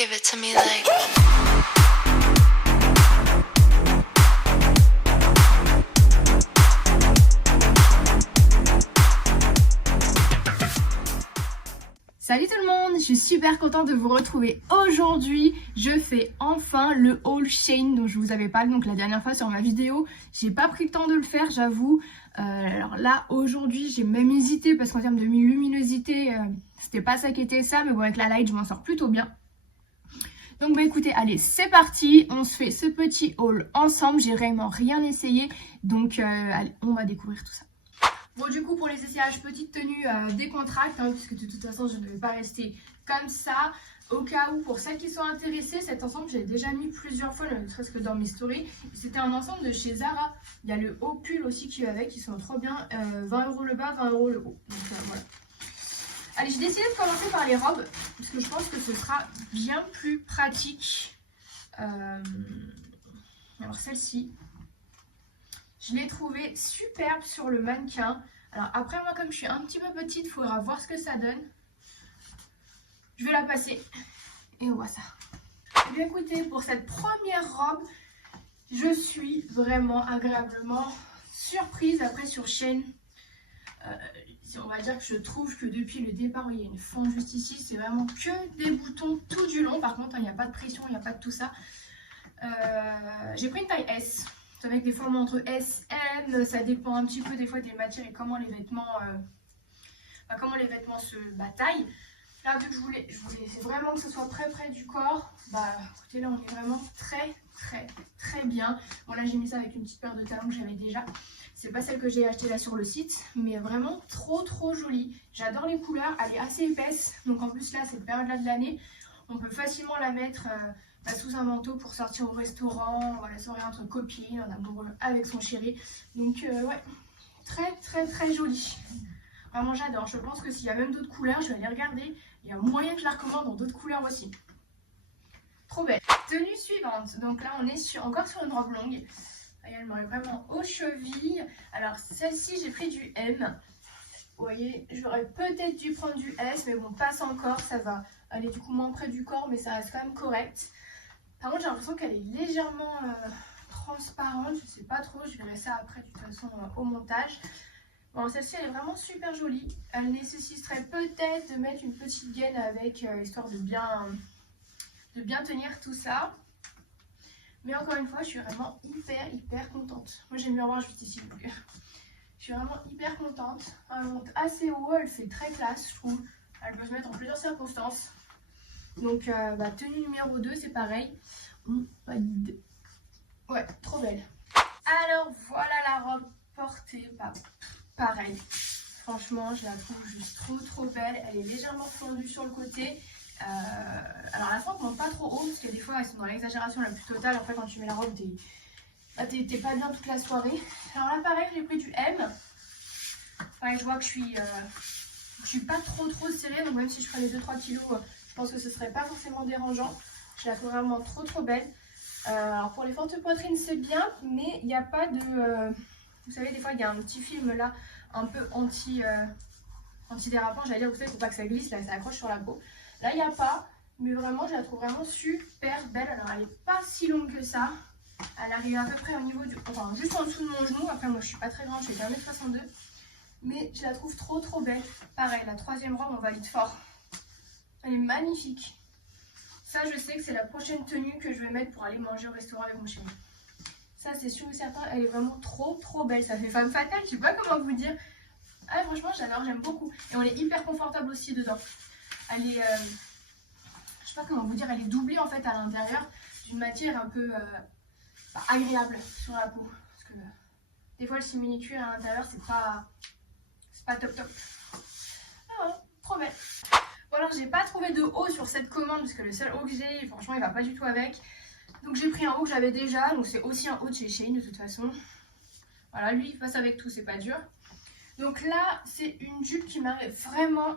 Give it to me like. Salut tout le monde, je suis super contente de vous retrouver aujourd'hui. Je fais enfin le haul Shein dont je vous avais parlé donc la dernière fois sur ma vidéo. J'ai pas pris le temps de le faire, j'avoue. Alors là aujourd'hui j'ai même hésité parce qu'en termes de luminosité c'était pas ça qui était ça, mais bon avec la light je m'en sors plutôt bien. Donc bah écoutez, allez c'est parti, on se fait ce petit haul ensemble. J'ai vraiment rien essayé donc allez on va découvrir tout ça. Bon du coup pour les essayages, petite tenue décontracte hein, puisque de toute façon je ne vais pas rester comme ça. Au cas où, pour celles qui sont intéressées, cet ensemble j'ai déjà mis plusieurs fois, ne serait-ce que dans mes stories. C'était un ensemble de chez Zara. Il y a le haut pull aussi qui va avec, qui sont trop bien. 20 € le bas, 20 € le haut. Donc voilà. Allez, j'ai décidé de commencer par les robes parce que je pense que ce sera bien plus pratique. Alors celle-ci, je l'ai trouvée superbe sur le mannequin. Alors après moi comme je suis un petit peu petite, il faudra voir ce que ça donne. Je vais la passer et on voit ça. Et bien écoutez, pour cette première robe, je suis vraiment agréablement surprise. Après sur Shein, on va dire que je trouve que depuis le départ, il y a une fente juste ici, c'est vraiment que des boutons tout du long. Par contre, il n'y a pas de pression, il n'y a pas de tout ça. J'ai pris une taille S. Vous savez que des fois on entre S, M, ça dépend un petit peu des fois des matières et comment les vêtements, se bataillent. Là, vu que je voulais vraiment que ce soit très près du corps, bah écoutez, là on est vraiment très bien. Bon là j'ai mis ça avec une petite paire de talons que j'avais déjà. C'est pas celle que j'ai achetée là sur le site, mais vraiment trop jolie. J'adore les couleurs, elle est assez épaisse. Donc en plus là, cette période-là de l'année, on peut facilement la mettre sous un manteau pour sortir au restaurant, la soirée entre copines, en amoureux avec son chéri. Donc ouais, très jolie. Vraiment j'adore. Je pense que s'il y a même d'autres couleurs, je vais aller regarder. Il y a moyen que je la recommande dans d'autres couleurs aussi. Trop belle. Tenue suivante. Donc là on est encore sur une robe longue. Elle m'aurait vraiment aux chevilles. Alors celle-ci j'ai pris du M. Vous voyez, j'aurais peut-être dû prendre du S, mais bon, passe encore, ça va aller du coup moins près du corps, mais ça reste quand même correct. Par contre, j'ai l'impression qu'elle est légèrement transparente, je sais pas trop, je verrai ça après de toute façon au montage. Bon, celle-ci elle est vraiment super jolie. Elle nécessiterait peut-être de mettre une petite gaine avec, histoire de bien tenir tout ça. Mais encore une fois, je suis vraiment hyper contente. Moi j'aime bien voir juste ici, donc je suis vraiment hyper contente. Elle monte assez haut, elle fait très classe, je trouve. Elle peut se mettre en plusieurs circonstances. Donc tenue numéro 2, c'est pareil. On valide. Ouais, trop belle. Alors voilà la robe portée. Pareil. Franchement, je la trouve juste trop belle. Elle est légèrement fendue sur le côté. Alors la fente monte pas trop haut parce que des fois elles sont dans l'exagération la plus totale. Après quand tu mets la robe, t'es pas bien toute la soirée. Alors là pareil, j'ai pris du M. Ouais, je vois que je suis pas trop serrée, donc même si je ferais les 2-3 kilos, je pense que ce serait pas forcément dérangeant. Je la trouve vraiment trop belle. Alors pour les fortes poitrines c'est bien, mais il n'y a pas de... vous savez, des fois il y a un petit film là, un peu anti-dérapant, j'allais dire, vous savez, il faut pas que ça glisse, là ça accroche sur la peau. Là il n'y a pas, mais vraiment je la trouve vraiment super belle. Alors elle est pas si longue que ça. Elle arrive à peu près au niveau du... Enfin juste en dessous de mon genou, après moi je suis pas très grande, je fais 1m62. Mais je la trouve trop belle. Pareil, la troisième robe, on valide fort. Elle est magnifique. Ça, je sais que c'est la prochaine tenue que je vais mettre pour aller manger au restaurant avec mon chéri. Ça, c'est sûr et certain. Elle est vraiment trop belle. Ça fait femme fatale, je sais pas comment vous dire. Ah, franchement, j'adore, j'aime beaucoup. Et on est hyper confortable aussi dedans. Elle est... je sais pas comment vous dire, elle est doublée en fait à l'intérieur d'une matière un peu agréable sur la peau. Parce que des fois, le simili-cuir à l'intérieur, c'est pas top. Ah ouais, trop belle. Bon alors j'ai pas trouvé de haut sur cette commande parce que le seul haut que j'ai, franchement il va pas du tout avec. Donc j'ai pris un haut que j'avais déjà, donc c'est aussi un haut de chez Shein de toute façon. Voilà, lui il passe avec tout, c'est pas dur. Donc là c'est une jupe qui m'arrive vraiment...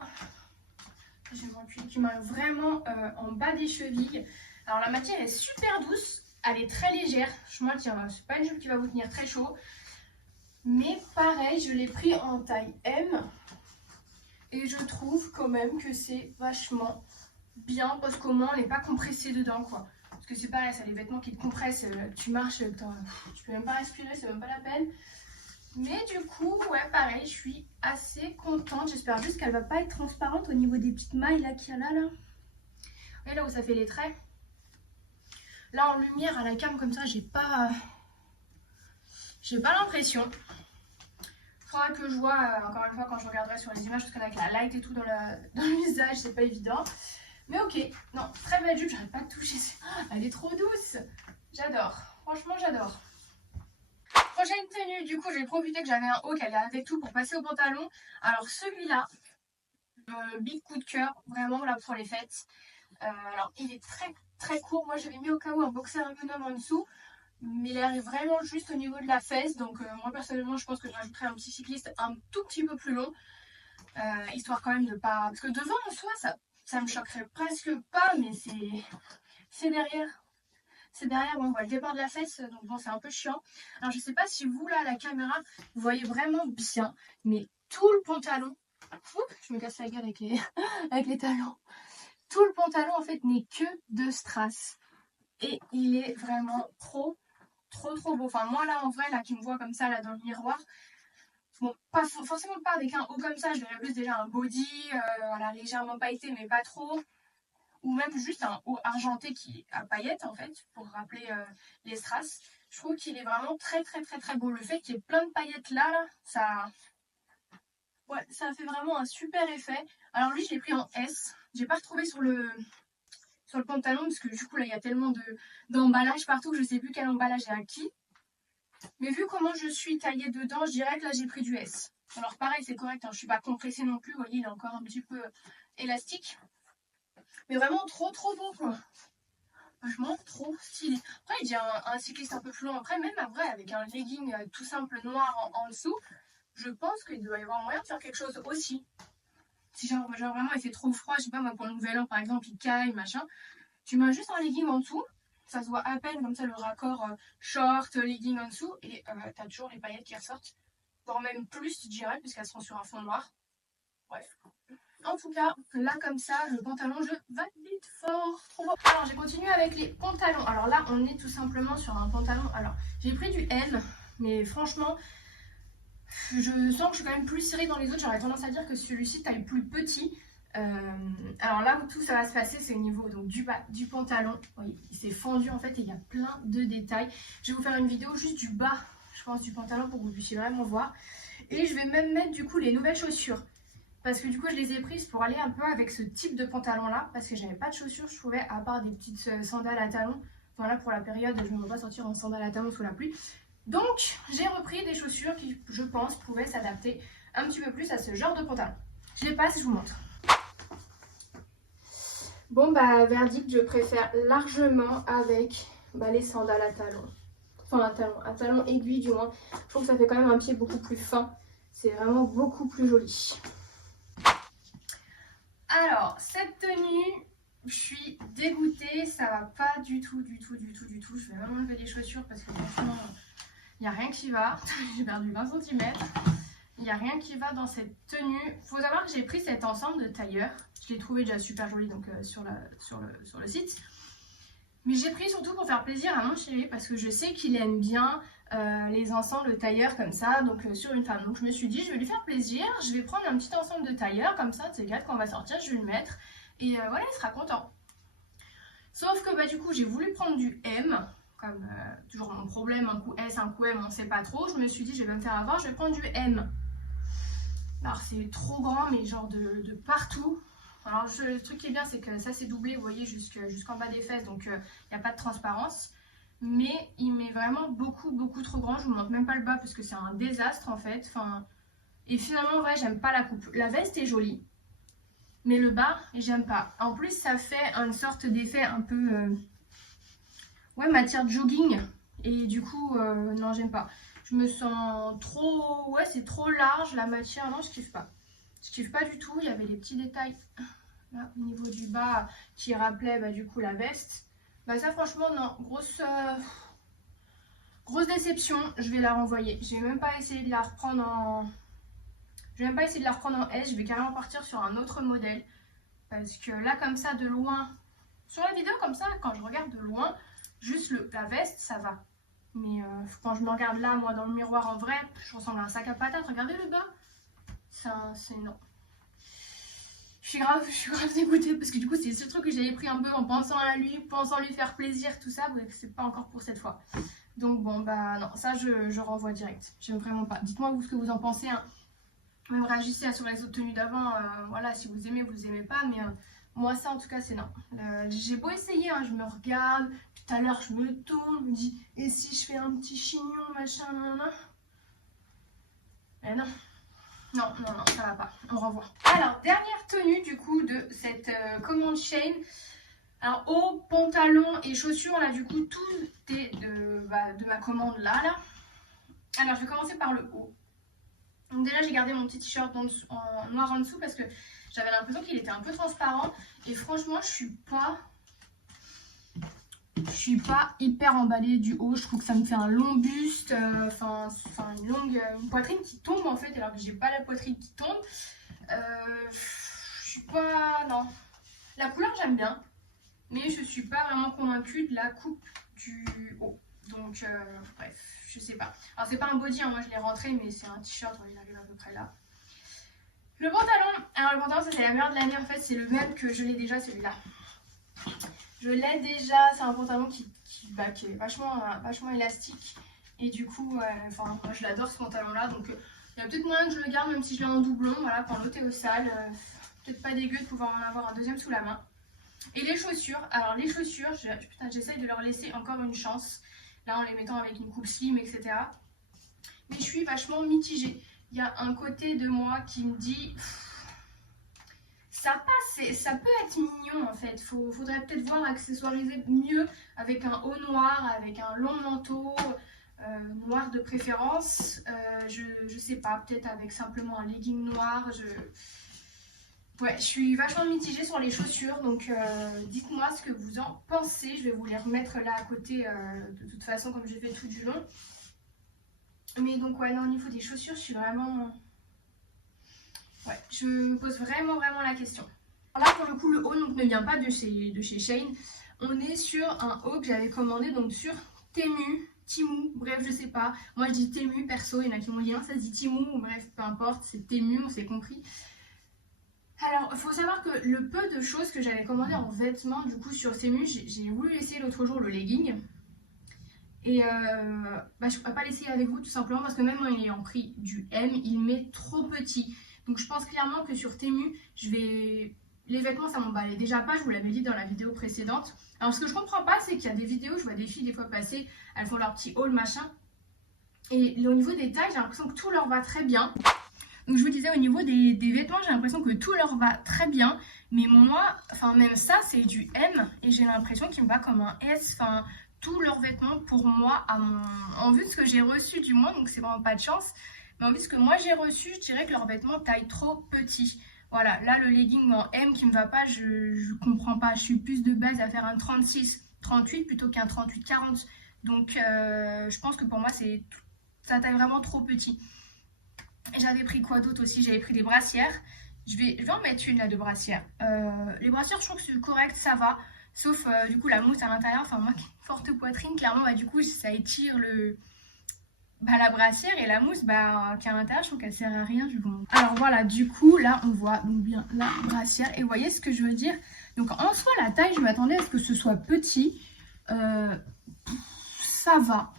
en bas des chevilles. Alors la matière est super douce, elle est très légère. Moi tiens, c'est pas une jupe qui va vous tenir très chaud. Mais pareil, je l'ai pris en taille M. Et je trouve quand même que c'est vachement bien parce qu'au moins on n'est pas compressé dedans quoi. Parce que c'est pareil, ça les vêtements qui te compressent, tu marches, tu peux même pas respirer, c'est même pas la peine. Mais du coup, ouais, pareil, je suis assez contente. J'espère juste qu'elle va pas être transparente au niveau des petites mailles là qu'il y a là. Et là où ça fait les traits. Là en lumière à la cam comme ça, j'ai pas l'impression. Faudra que je vois encore une fois quand je regarderai sur les images parce qu'avec la light et tout dans le visage, c'est pas évident. Mais ok, non, très belle jupe, j'arrête pas de toucher. Elle est trop douce. J'adore, franchement j'adore. Prochaine tenue, du coup j'ai profité que j'avais un haut qui allait avec tout pour passer au pantalon. Alors celui-là, big coup de cœur, vraiment là pour les fêtes. Alors il est très très court, moi j'avais mis au cas où un boxer ergonome en dessous. Mais il arrive vraiment juste au niveau de la fesse. Donc moi personnellement je pense que je rajouterai un petit cycliste un tout petit peu plus long. Histoire quand même de pas... Parce que devant en soi ça me choquerait presque pas. Mais c'est derrière. C'est derrière, bon, on voit le départ de la fesse. Donc bon c'est un peu chiant. Alors je sais pas si vous là à la caméra vous voyez vraiment bien. Mais tout le pantalon... Oups, je me casse la gueule avec les, avec les talons. Tout le pantalon en fait n'est que de strass. Et il est vraiment trop beau. Enfin moi là en vrai là qui me voit comme ça là dans le miroir, bon pas forcément pas avec un haut comme ça, je verrais plus déjà un body voilà, légèrement pailleté mais pas trop, ou même juste un haut argenté qui a paillettes en fait pour rappeler les strass. Je trouve qu'il est vraiment très beau. Le fait qu'il y ait plein de paillettes là ça, ouais, ça fait vraiment un super effet. Alors lui je l'ai pris en S, j'ai pas retrouvé sur le pantalon parce que du coup là il y a tellement d'emballage partout que je sais plus quel emballage est à qui. Mais vu comment je suis taillée dedans, je dirais que là j'ai pris du S. Alors pareil c'est correct, hein, je suis pas compressée non plus, vous voyez il est encore un petit peu élastique. Mais vraiment trop beau quoi. Franchement trop stylé. Après il y a un cycliste un peu plus long après, même après avec un legging tout simple noir en dessous, je pense qu'il doit y avoir moyen de faire quelque chose aussi. Si genre vraiment il fait trop froid, je sais pas moi pour le nouvel an par exemple, il caille, machin, tu mets juste un legging en dessous, ça se voit à peine comme ça le raccord short, legging en dessous, et t'as toujours les paillettes qui ressortent, voire même plus je dirais, puisqu'elles seront sur un fond noir. Bref. En tout cas, là comme ça, le pantalon, je valide fort, trop beau. Alors j'ai continué avec les pantalons. Alors là, on est tout simplement sur un pantalon. Alors j'ai pris du M, mais franchement, je sens que je suis quand même plus serrée dans les autres. J'aurais tendance à dire que celui-ci taille plus petit. Alors là où tout ça va se passer, c'est au niveau donc, du bas du pantalon. Oui, il s'est fendu en fait et il y a plein de détails. Je vais vous faire une vidéo juste du bas, je pense, du pantalon pour que vous puissiez vraiment voir. Et je vais même mettre du coup les nouvelles chaussures. Parce que du coup je les ai prises pour aller un peu avec ce type de pantalon là. Parce que j'avais pas de chaussures, je trouvais, à part des petites sandales à talons. Enfin là pour la période, je ne veux pas sortir en sandales à talons sous la pluie. Donc j'ai repris des chaussures qui je pense pouvaient s'adapter un petit peu plus à ce genre de pantalon. Je les passe, je vous montre. Bon bah verdict, je préfère largement avec les sandales à talons. Enfin à talons aiguilles du moins. Je trouve que ça fait quand même un pied beaucoup plus fin. C'est vraiment beaucoup plus joli. Alors cette tenue, je suis dégoûtée. Ça va pas du tout. Je vais même enlever les chaussures parce que franchement, il n'y a rien qui va. J'ai perdu 20 cm. Il n'y a rien qui va dans cette tenue. Il faut savoir que j'ai pris cet ensemble de tailleur. Je l'ai trouvé déjà super joli donc, sur le site. Mais j'ai pris surtout pour faire plaisir à mon chéri parce que je sais qu'il aime bien les ensembles tailleurs comme ça, donc sur une femme. Donc je me suis dit, je vais lui faire plaisir. Je vais prendre un petit ensemble de tailleur comme ça, c'est quand on va sortir, je vais le mettre. Et voilà, il sera content. Sauf que du coup, j'ai voulu prendre du M. Comme toujours mon problème, un coup S, un coup M, on ne sait pas trop. Je me suis dit, je vais me faire avoir, je vais prendre du M. Alors c'est trop grand, mais genre de partout. Alors le truc qui est bien, c'est que ça c'est doublé, vous voyez, jusqu'en bas des fesses, donc il n'y a pas de transparence. Mais il m'est vraiment beaucoup trop grand. Je vous montre même pas le bas parce que c'est un désastre en fait. Enfin, et finalement, ouais, j'aime pas la coupe. La veste est jolie, mais le bas, j'aime pas. En plus, ça fait une sorte d'effet un peu... ouais, matière de jogging. Et du coup, non, j'aime pas. Je me sens trop... ouais, c'est trop large la matière. Non, je kiffe pas. Je kiffe pas du tout. Il y avait les petits détails là au niveau du bas qui rappelaient du coup la veste. Ça franchement, non. Grosse déception. Je vais la renvoyer. Je vais même pas essayer de la reprendre en... Je vais même pas essayer de la reprendre en S. Je vais carrément partir sur un autre modèle. Parce que là, comme ça, de loin, sur la vidéo, comme ça, quand je regarde de loin, juste la veste, ça va. Mais quand je me regarde là, moi, dans le miroir en vrai, je ressemble à un sac à patates. Regardez le bas. C'est non. Je suis grave dégoûtée parce que du coup, c'est ce truc que j'avais pris un peu en pensant à lui, pensant lui faire plaisir, tout ça. Bref, c'est pas encore pour cette fois. Donc bon, bah non, ça, je renvoie direct. J'aime vraiment pas. Dites-moi vous ce que vous en pensez, hein. Même réagissez sur les autres tenues d'avant, voilà, si vous aimez pas, mais moi ça en tout cas c'est non. J'ai beau essayer, hein, je me regarde, tout à l'heure je me tourne, je me dis, et si je fais un petit chignon, machin, nan. Mais non, ça va pas, on renvoie. Alors, dernière tenue du coup de cette commande Shein. Alors, haut, pantalon et chaussures, là du coup, tout est de ma commande là. Alors, je vais commencer par le haut. Donc déjà j'ai gardé mon petit t-shirt en noir en dessous parce que j'avais l'impression qu'il était un peu transparent et franchement je suis pas hyper emballée du haut. Je trouve que ça me fait un long buste, une poitrine qui tombe en fait alors que j'ai pas la poitrine qui tombe. Je suis pas... non. La couleur j'aime bien mais je suis pas vraiment convaincue de la coupe du haut. Donc bref, je sais pas. Alors c'est pas un body, hein, moi je l'ai rentré, mais c'est un t-shirt, il arrive à peu près là. Le pantalon, alors le pantalon ça c'est la meilleure de l'année en fait, c'est le même que je l'ai déjà celui-là. Je l'ai déjà, c'est un pantalon qui est vachement élastique. Et du coup, moi je l'adore ce pantalon là, donc il y a peut-être moyen que je le garde même si je l'ai en doublon, voilà, quand l'autre est au sale. Peut-être pas dégueu de pouvoir en avoir un deuxième sous la main. Et les chaussures, alors les chaussures, j'essaye de leur laisser encore une chance. Là, en les mettant avec une coupe slim, etc. Mais je suis vachement mitigée. Il y a un côté de moi qui me dit... ça passe, ça peut être mignon en fait. Faudrait peut-être voir accessoiriser mieux avec un haut noir, avec un long manteau, noir de préférence. Je sais pas, peut-être avec simplement un legging noir. Ouais, je suis vachement mitigée sur les chaussures, donc dites-moi ce que vous en pensez. Je vais vous les remettre là à côté de toute façon comme j'ai fait tout du long. Mais donc ouais, non, au niveau des chaussures, je suis vraiment... ouais, je me pose vraiment la question. Alors là pour le coup, le haut donc, ne vient pas de chez Shein. On est sur un haut que j'avais commandé donc sur Temu, bref je sais pas. Moi je dis Temu perso, il y en a qui m'ont dit non ça se dit Temu, bref peu importe, c'est Temu, on s'est compris. Alors, il faut savoir que le peu de choses que j'avais commandé en vêtements, du coup, sur Temu, j'ai voulu essayer l'autre jour le legging. Et je ne pourrais pas l'essayer avec vous, tout simplement, parce que même en ayant pris du M, il m'est trop petit. Donc, je pense clairement que sur Temu, les vêtements, ça m'emballait déjà pas, je vous l'avais dit dans la vidéo précédente. Alors, ce que je comprends pas, c'est qu'il y a des vidéos, je vois des filles des fois passer, elles font leur petit haul, machin. Et au niveau des tailles, j'ai l'impression que tout leur va très bien. Donc je vous disais au niveau des vêtements, j'ai l'impression que tout leur va très bien. Mais moi, même ça c'est du M et j'ai l'impression qu'il me va comme un S. Tous leurs vêtements pour moi, en vue de ce que j'ai reçu du moins, donc c'est vraiment pas de chance. Mais en vue de ce que moi j'ai reçu, je dirais que leurs vêtements taillent trop petit. Voilà, là le legging en M qui me va pas, je comprends pas. Je suis plus de base à faire un 36-38 plutôt qu'un 38-40. Donc je pense que pour moi ça taille vraiment trop petit. J'avais pris quoi d'autre aussi? J'avais pris des brassières. Je vais en mettre une là de brassière. Les brassières, je trouve que c'est correct, ça va. Sauf du coup la mousse à l'intérieur. Enfin, moi qui ai une forte poitrine, clairement, du coup, ça étire la brassière et la mousse qui est à l'intérieur, je trouve qu'elle sert à rien. Je vous montre. Alors voilà, du coup, là, on voit donc bien la brassière. Et vous voyez ce que je veux dire? Donc en soi, la taille, je m'attendais à ce que ce soit petit. Ça va.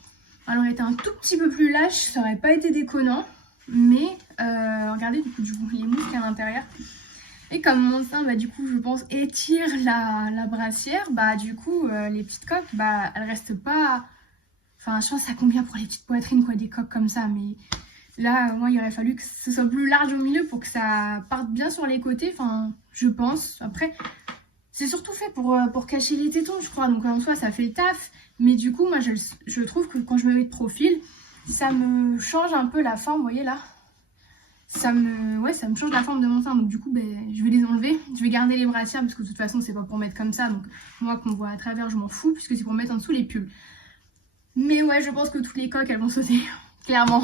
Alors, était un tout petit peu plus lâche, ça aurait pas été déconnant. Mais regardez du coup les mousses qu'il y a à l'intérieur. Et comme mon sein du coup je pense étire la brassière, du coup les petites coques elles restent pas. Enfin je pense que ça convient pour les petites poitrines quoi, des coques comme ça. Mais là moi il aurait fallu que ce soit plus large au milieu pour que ça parte bien sur les côtés. Enfin je pense. Après c'est surtout fait pour cacher les tétons je crois. Donc en soi ça fait le taf. Mais du coup moi je trouve que quand je me mets de profil, ça me change un peu la forme, vous voyez là. Ça me change la forme de mon sein. Donc du coup, je vais les enlever. Je vais garder les brassières parce que de toute façon, c'est pas pour mettre comme ça. Donc moi, qu'on voit à travers, je m'en fous puisque c'est pour mettre en dessous les pulls. Mais ouais, je pense que toutes les coques, elles vont sauter. Clairement.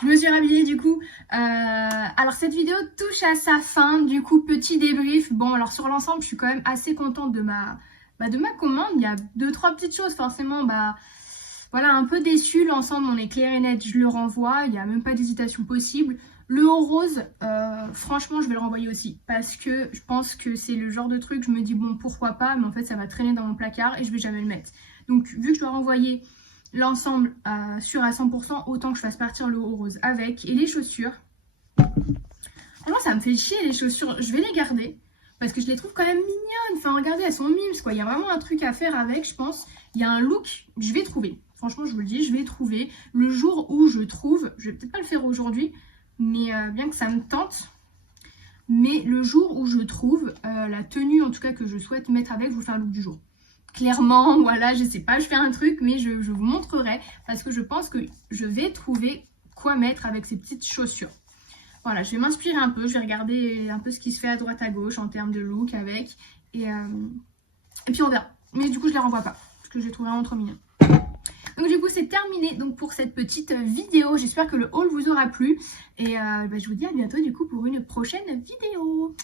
Je me suis rhabillée du coup. Alors cette vidéo touche à sa fin. Du coup, petit débrief. Bon, alors sur l'ensemble, je suis quand même assez contente de ma commande. Il y a 2-3 petites choses forcément. Voilà, un peu déçue. L'ensemble, on est clair et net. Je le renvoie. Il n'y a même pas d'hésitation possible. Le haut rose, franchement, je vais le renvoyer aussi. Parce que je pense que c'est le genre de truc, je me dis bon, pourquoi pas. Mais en fait, ça va traîner dans mon placard et je vais jamais le mettre. Donc, vu que je dois renvoyer l'ensemble sûr à 100%, autant que je fasse partir le haut rose avec. Et les chaussures, franchement ça me fait chier les chaussures, je vais les garder parce que je les trouve quand même mignonnes. Enfin regardez, elles sont mimes quoi, il y a vraiment un truc à faire avec, je pense. Il y a un look, je vais trouver, franchement je vous le dis, je vais trouver le jour où je trouve, je vais peut-être pas le faire aujourd'hui, mais bien que ça me tente. Mais le jour où je trouve la tenue en tout cas que je souhaite mettre avec, je vous fais un look du jour. Clairement, voilà, je sais pas, je fais un truc, mais je vous montrerai parce que je pense que je vais trouver quoi mettre avec ces petites chaussures. Voilà, je vais m'inspirer un peu, je vais regarder un peu ce qui se fait à droite à gauche en termes de look avec. Et puis on verra. Mais du coup, je les renvoie pas parce que je les trouve vraiment trop mignons. Donc du coup, c'est terminé donc pour cette petite vidéo. J'espère que le haul vous aura plu. Et je vous dis à bientôt du coup pour une prochaine vidéo.